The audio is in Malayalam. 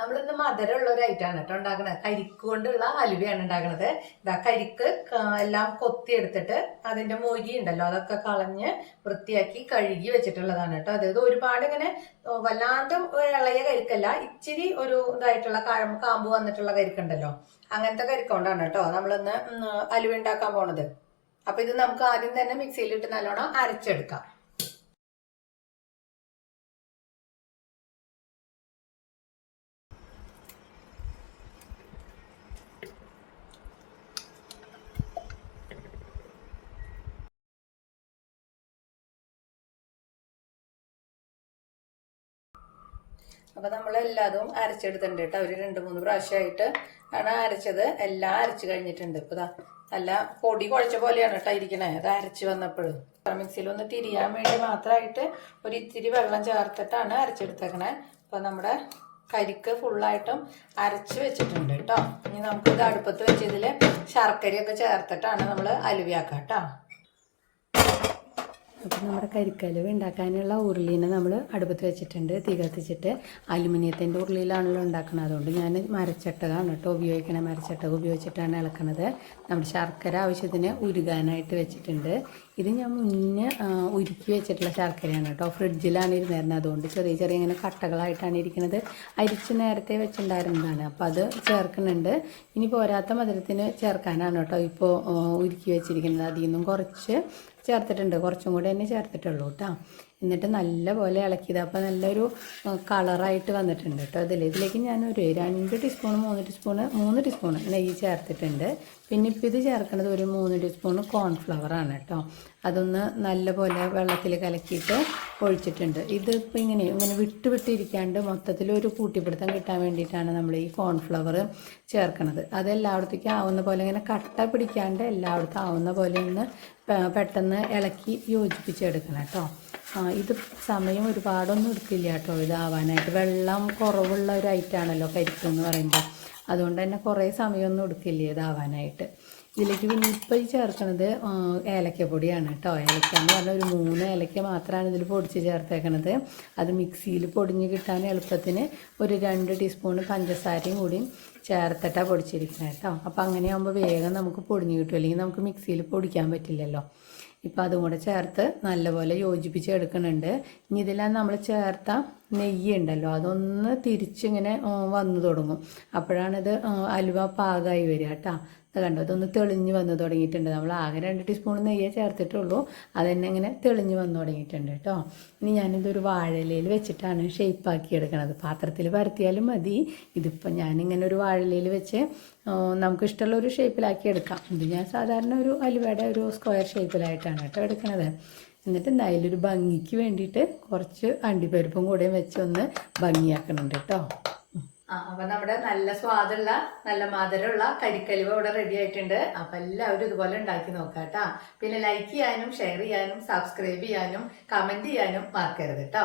നമ്മളിന്ന് മധുരമുള്ള ഒരു ഐറ്റാണ് കേട്ടോ ഉണ്ടാക്കുന്നത് കരിക്ക് കൊണ്ടുള്ള അലുവയാണ് ഉണ്ടാക്കുന്നത് ഇതാ കരിക്ക് എല്ലാം കൊത്തിയെടുത്തിട്ട് അതിന്റെ മൊരി ഉണ്ടല്ലോ അതൊക്കെ കളഞ്ഞ് വൃത്തിയാക്കി കഴുകി വെച്ചിട്ടുള്ളതാണ് കേട്ടോ. അതായത് ഒരുപാട് ഇങ്ങനെ വല്ലാണ്ട് ഇളയ കരിക്കല്ല ഇച്ചിരി ഒരു ഇതായിട്ടുള്ള കഴമ്പ് കാമ്പ് വന്നിട്ടുള്ള കരിക്കുണ്ടല്ലോ. അങ്ങനത്തെ കരിക്കൊണ്ടാണ് കേട്ടോ നമ്മളിന്ന് അലുവ ഉണ്ടാക്കാൻ പോണത്. അപ്പൊ ഇത് നമുക്ക് ആദ്യം തന്നെ മിക്സിയിലിട്ട് നല്ലോണം അരച്ചെടുക്കാം. അപ്പൊ നമ്മൾ എല്ലാതും അരച്ചെടുത്തിട്ടുണ്ട് കേട്ടോ ഒരു രണ്ട് മൂന്ന് പ്രാവശ്യമായിട്ട് ആണ് അരച്ചത്. എല്ലാം അരച്ചു കഴിഞ്ഞിട്ടുണ്ട്. ഇപ്പൊ നല്ല പൊടി കുഴച്ച പോലെയാണ് കേട്ടോ ഇരിക്കണേ. അത് അരച്ച് വന്നപ്പോഴും. മിക്സിയിൽ ഒന്ന് തിരിയാൻ വേണ്ടി മാത്രമായിട്ട് ഒരു ഇത്തിരി വെള്ളം ചേർത്തിട്ടാണ് അരച്ചെടുത്തേക്കണേ. അപ്പൊ നമ്മുടെ കരിക്ക് ഫുള്ളായിട്ടും അരച്ച് വെച്ചിട്ടുണ്ട് കേട്ടോ ഇനി നമുക്ക് അടുപ്പത്ത് വെച്ചതിൽ ശർക്കരയൊക്കെ ചേർത്തിട്ടാണ് നമ്മൾ അലുവിയാക്കാം കേട്ടോ അപ്പം നമ്മുടെ കരിക്കലവ് ഉണ്ടാക്കാനുള്ള ഉരുളീനെ നമ്മൾ അടുപ്പത്ത് വെച്ചിട്ടുണ്ട്. തീ കത്തിച്ചിട്ട് അലുമിനിയത്തിന്റെ ഉരുളിയിലാണല്ലോ ഉണ്ടാക്കുന്നത്. അതുകൊണ്ട് ഞാൻ മരച്ചട്ടകാണ് കേട്ടോ ഉപയോഗിക്കണ. മരച്ചട്ടക ഉപയോഗിച്ചിട്ടാണ് ഇളക്കുന്നത് നമ്മുടെ ശർക്കര ആവശ്യത്തിന് ഉരുകാനായിട്ട് വെച്ചിട്ടുണ്ട്. ഇത് ഞാൻ മുന്നേ ഉരുക്കി വെച്ചിട്ടുള്ള ശർക്കരയാണ് കേട്ടോ. ഫ്രിഡ്ജിലാണ് ഇരുന്നിരുന്നത്. അതുകൊണ്ട് ചെറിയ ചെറിയ ഇങ്ങനെ കട്ടകളായിട്ടാണ് ഇരിക്കുന്നത്. അരിച്ച് നേരത്തെ വെച്ചിട്ടുണ്ടായിരുന്നതാണ്. അപ്പോൾ അത് ചേർക്കുന്നുണ്ട്. ഇനി പോരാത്ത മധുരത്തിന് ചേർക്കാനാണ് കേട്ടോ ഇപ്പോൾ ഉരുക്കി വെച്ചിരിക്കുന്നത്. അതിൽ നിന്നും കുറച്ച് ചേർത്തിട്ടുണ്ട്. കുറച്ചും കൂടെ തന്നെ ചേർത്തിട്ടുള്ളൂ കേട്ടോ. എന്നിട്ട് നല്ല പോലെ ഇളക്കിയത്. അപ്പോൾ നല്ലൊരു കളറായിട്ട് വന്നിട്ടുണ്ട് കേട്ടോ അതിൽ ഇതിലേക്ക് ഞാനൊരു രണ്ട് ടീസ്പൂൺ മൂന്ന് ടീസ്പൂണ് മൂന്ന് ടീസ്പൂൺ നെയ്യ് ചേർത്തിട്ടുണ്ട്. പിന്നെ ഇപ്പം ഇത് ചേർക്കുന്നത് ഒരു മൂന്ന് ടീസ്പൂൺ കോൺഫ്ലവർ ആണ് കേട്ടോ. അതൊന്ന് നല്ല പോലെ വെള്ളത്തിൽ കലക്കിയിട്ട് ഒഴിച്ചിട്ടുണ്ട്. ഇതിപ്പോൾ ഇങ്ങനെ ഇങ്ങനെ വിട്ട് വിട്ടിരിക്കാണ്ട് മൊത്തത്തിൽ ഒരു കൂട്ടിപ്പിടുത്തം കിട്ടാൻ വേണ്ടിയിട്ടാണ് നമ്മൾ ഈ കോൺഫ്ലവർ ചേർക്കുന്നത് അത് എല്ലായിടത്തേക്കും ആവുന്ന പോലെ ഇങ്ങനെ കട്ട പിടിക്കാണ്ട് എല്ലായിടത്തും ആവുന്ന പോലെ ഒന്ന് പെട്ടെന്ന് ഇളക്കി യോജിപ്പിച്ചെടുക്കണം കേട്ടോ. ഇത് സമയം ഒരുപാടൊന്നും എടുക്കില്ല കേട്ടോ ഇതാവാനായിട്ട്. വെള്ളം കുറവുള്ള ഒരു ഐറ്റാണല്ലോ കരിക്ക് എന്ന് പറയുമ്പോൾ അതുകൊണ്ട് തന്നെ കുറേ സമയമൊന്നും എടുക്കില്ല ഇതാവാനായിട്ട്. ഇതിലേക്ക് പിന്നെ ഇപ്പം ആ, ഏലക്കപ്പൊടിയാണ് കേട്ടോ. ഏലക്ക എന്ന് പറഞ്ഞാൽ ഒരു മൂന്ന് ഏലക്ക മാത്രമാണ് ഇതിൽ പൊടിച്ച് ചേർത്തേക്കണത്. അത് മിക്സിയിൽ പൊടിഞ്ഞ് കിട്ടാൻ എളുപ്പത്തിന് ഒരു രണ്ട് ടീസ്പൂൺ പഞ്ചസാരയും കൂടി ചേർത്തിട്ടാണ് പൊടിച്ചിരിക്കുന്നത് കേട്ടോ. അപ്പോൾ അങ്ങനെയാകുമ്പോൾ വേഗം നമുക്ക് പൊടിഞ്ഞ് കിട്ടും. അല്ലെങ്കിൽ നമുക്ക് മിക്സിയിൽ പൊടിക്കാൻ പറ്റില്ലല്ലോ. ഇപ്പം അതും കൂടെ ചേർത്ത് നല്ലപോലെ യോജിപ്പിച്ച് എടുക്കുന്നുണ്ട് ഇനി ഇതിലാണ് നമ്മൾ ചേർത്ത നെയ്യ് ഉണ്ടല്ലോ അതൊന്ന് തിരിച്ചിങ്ങനെ വന്നു തുടങ്ങും. അപ്പോഴാണിത് അലുവ പാകമായി വരിക കേട്ടോ അത് കണ്ടോ അതൊന്ന് തെളിഞ്ഞ് വന്ന് തുടങ്ങിയിട്ടുണ്ട്. നമ്മൾ ആകെ രണ്ട് ടീസ്പൂൺ നെയ്യേ ചേർത്തിട്ടുള്ളൂ. അത് തന്നെ ഇങ്ങനെ തെളിഞ്ഞ് വന്ന് തുടങ്ങിയിട്ടുണ്ട് കേട്ടോ ഇനി ഞാനിതൊരു വാഴയിലയിൽ വെച്ചിട്ടാണ് ഷേപ്പാക്കി എടുക്കുന്നത് പാത്രത്തിൽ പരത്തിയാലും മതി. ഇതിപ്പോൾ ഞാനിങ്ങനെ ഒരു വാഴയിലയിൽ വെച്ച് ആ, നമുക്ക് ഇഷ്ടമുള്ള ഒരു ഷേപ്പിലാക്കി എടുക്കാം. ഇത് ഞാൻ സാധാരണ ഒരു അലുവയുടെ ഒരു സ്ക്വയർ ഷേപ്പിലായിട്ടാണ് കേട്ടോ എടുക്കണത്. എന്നിട്ട് എന്തായാലും ഒരു ഭംഗിക്ക് വേണ്ടിയിട്ട് കുറച്ച് അണ്ടിപ്പരിപ്പും കൂടെ വെച്ച് ഒന്ന് ഭംഗിയാക്കണുണ്ട് കേട്ടോ. അപ്പൊ നമ്മുടെ നല്ല സ്വാദുള്ള നല്ല മധുരമുള്ള കരിക്കലുവ ഇവിടെ റെഡി ആയിട്ടുണ്ട്. അപ്പൊ എല്ലാവരും ഇതുപോലെ ഉണ്ടാക്കി നോക്കാട്ടാ പിന്നെ ലൈക്ക് ചെയ്യാനും ഷെയർ ചെയ്യാനും സബ്സ്ക്രൈബ് ചെയ്യാനും കമന്റ് ചെയ്യാനും മറക്കരുത് കേട്ടോ.